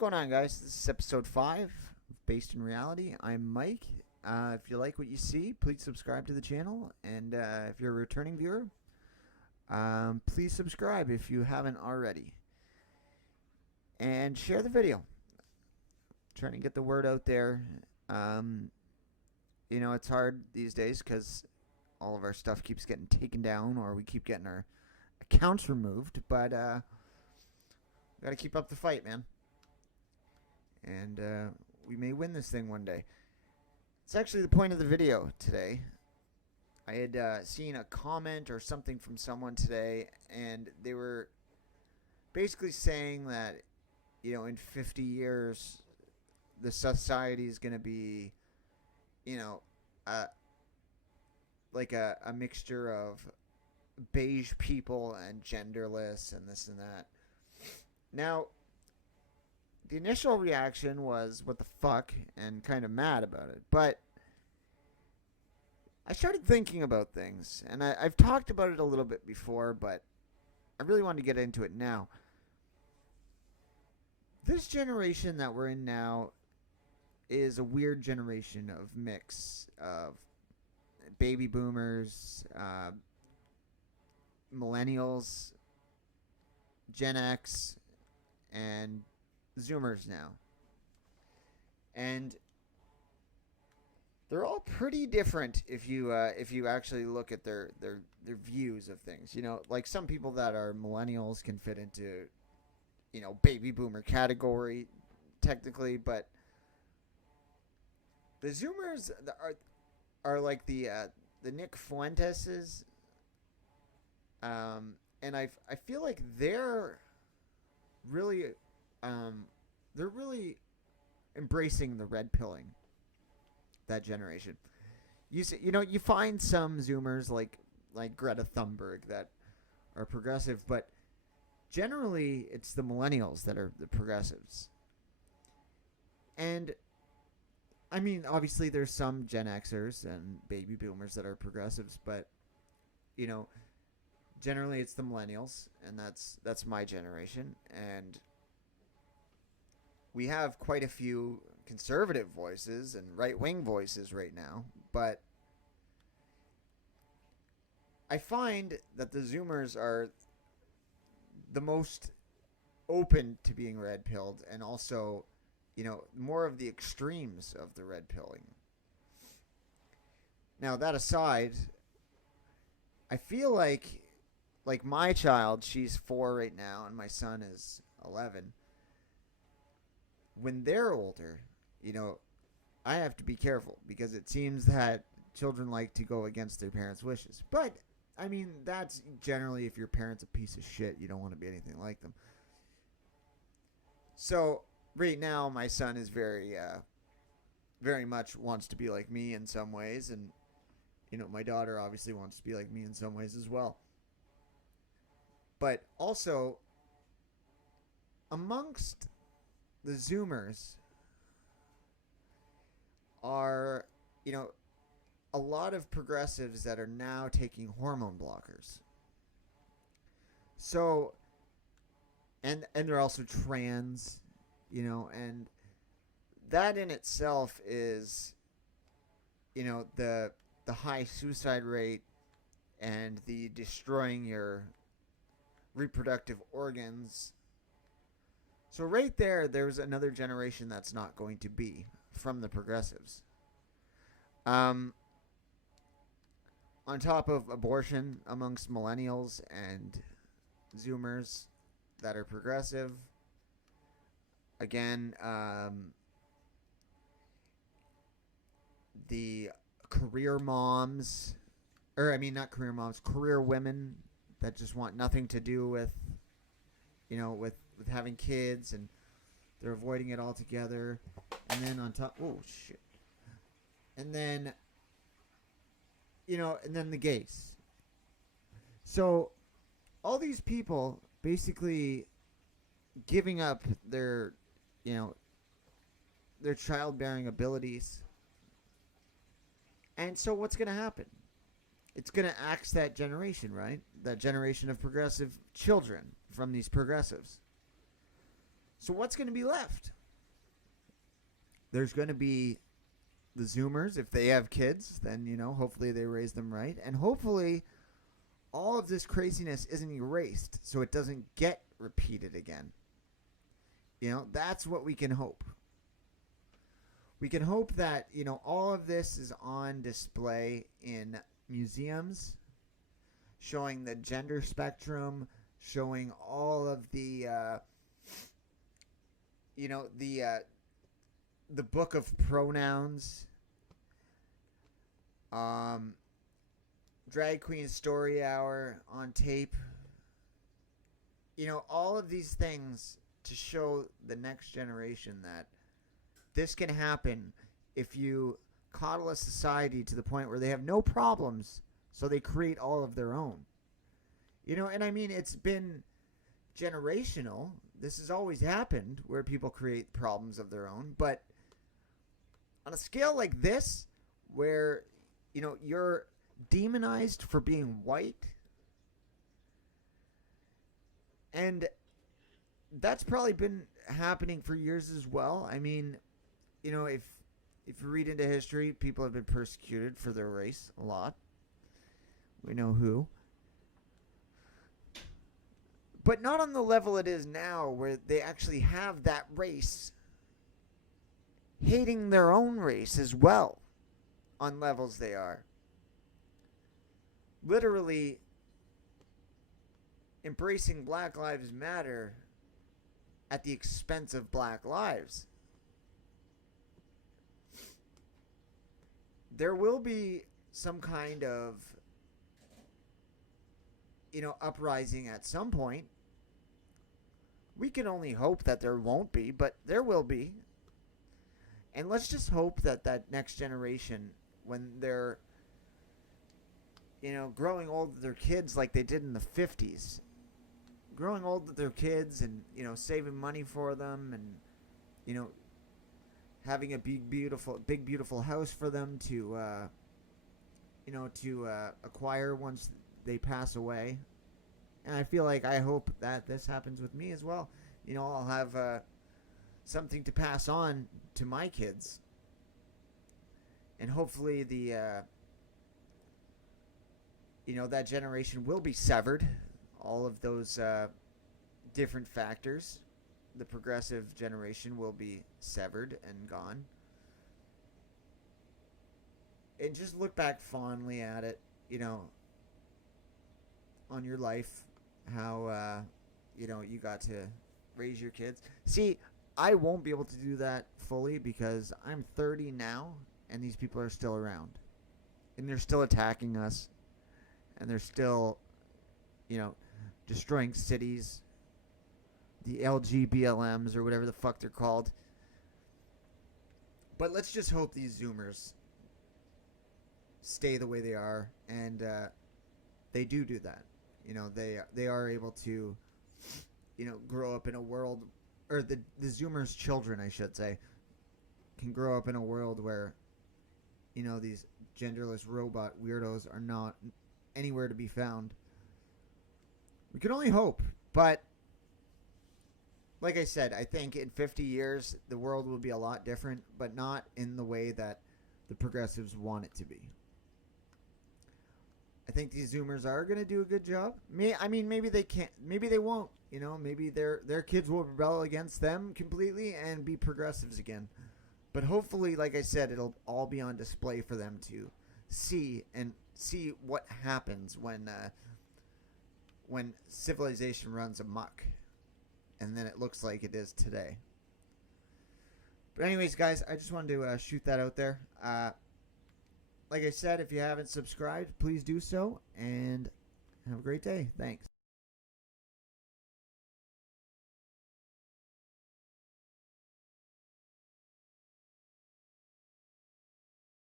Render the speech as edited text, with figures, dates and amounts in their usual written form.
going on, guys? This is episode 5 of Based in Reality. I'm Mike. If you like what you see, please subscribe to the channel. And if you're a returning viewer, please subscribe if you haven't already. And share the video. Trying to get the word out there. It's hard these days because all of our stuff keeps getting taken down or we keep getting our accounts removed. But we got to keep up the fight, man. And we may win this thing one day. It's actually the point of the video today. I had seen a comment or something from someone today, and they were basically saying that, in 50 years, the society is going to be, like a mixture of beige people and genderless and this and that. Now, the initial reaction was, what the fuck, and kind of mad about it. But I started thinking about things, and I've talked about it a little bit before, but I really wanted to get into it now. This generation that we're in now is a weird generation of mix of baby boomers, millennials, Gen X, and Zoomers now. And they're all pretty different if you actually look at their views of things. Like some people that are millennials can fit into, baby boomer category technically, but the Zoomers are like the Nick Fuenteses, and I feel like they're really embracing the red pilling. That generation, you find some Zoomers like Greta Thunberg that are progressive, but generally it's the millennials that are the progressives. And I mean, obviously there's some Gen Xers and baby boomers that are progressives, but generally it's the millennials, and that's my generation. And we have quite a few conservative voices and right-wing voices right now, but I find that the Zoomers are the most open to being red-pilled, and also, more of the extremes of the red pilling. Now, that aside, I feel like my child, she's 4 right now, and my son is 11. When they're older, I have to be careful, because it seems that children like to go against their parents' wishes. But, I mean, that's generally if your parent's a piece of shit, you don't want to be anything like them. So, right now, my son is very much wants to be like me in some ways, and, my daughter obviously wants to be like me in some ways as well. But also, amongst the Zoomers are, a lot of progressives that are now taking hormone blockers. So, and they're also trans, and that in itself is, the high suicide rate and the destroying your reproductive organs. So right there's another generation that's not going to be from the progressives. On top of abortion amongst millennials and Zoomers that are progressive, again, the career moms, not career moms, career women that just want nothing to do with, with having kids, and they're avoiding it altogether. And then on top, oh shit. And then, and then the gays. So all these people basically giving up their, their childbearing abilities. And so what's going to happen? It's going to axe that generation, right? That generation of progressive children from these progressives. So what's going to be left? There's going to be the Zoomers. If they have kids, then, hopefully they raise them right. And hopefully all of this craziness isn't erased so it doesn't get repeated again. That's what we can hope. We can hope that, all of this is on display in museums, showing the gender spectrum, showing all of the, the book of pronouns, drag queen story hour on tape. All of these things to show the next generation that this can happen if you coddle a society to the point where they have no problems, so they create all of their own. And I mean, it's been generational. This has always happened where people create problems of their own. But on a scale like this, where, you're demonized for being white, and that's probably been happening for years as well. I mean, if you read into history, people have been persecuted for their race a lot. We know who. But not on the level it is now, where they actually have that race hating their own race as well on levels they are. Literally embracing Black Lives Matter at the expense of black lives. There will be some kind of, uprising at some point. We can only hope that there won't be, but there will be. And let's just hope that that next generation, when they're, growing old with their kids like they did in the 50s, growing old with their kids and, saving money for them and, having a big beautiful house for them to, acquire once they pass away. And I hope that this happens with me as well. I'll have something to pass on to my kids. And hopefully that generation will be severed. All of those different factors. The progressive generation will be severed and gone. And just look back fondly at it, on your life, how, you got to raise your kids. See, I won't be able to do that fully because I'm 30 now, and these people are still around. And they're still attacking us. And they're still, destroying cities. The LGBLMs or whatever the fuck they're called. But let's just hope these Zoomers stay the way they are, and they do that. They are able to, grow up in a world, or the Zoomers' children, I should say, can grow up in a world where, these genderless robot weirdos are not anywhere to be found. We can only hope, but like I said, I think in 50 years, the world will be a lot different, but not in the way that the progressives want it to be. I think these Zoomers are going to do a good job. Maybe they can't. Maybe they won't. Maybe their kids will rebel against them completely and be progressives again. But hopefully, like I said, it'll all be on display for them to see what happens when civilization runs amok. And then it looks like it is today. But anyways, guys, I just wanted to shoot that out there. Like I said, if you haven't subscribed, please do so. And have a great day. Thanks.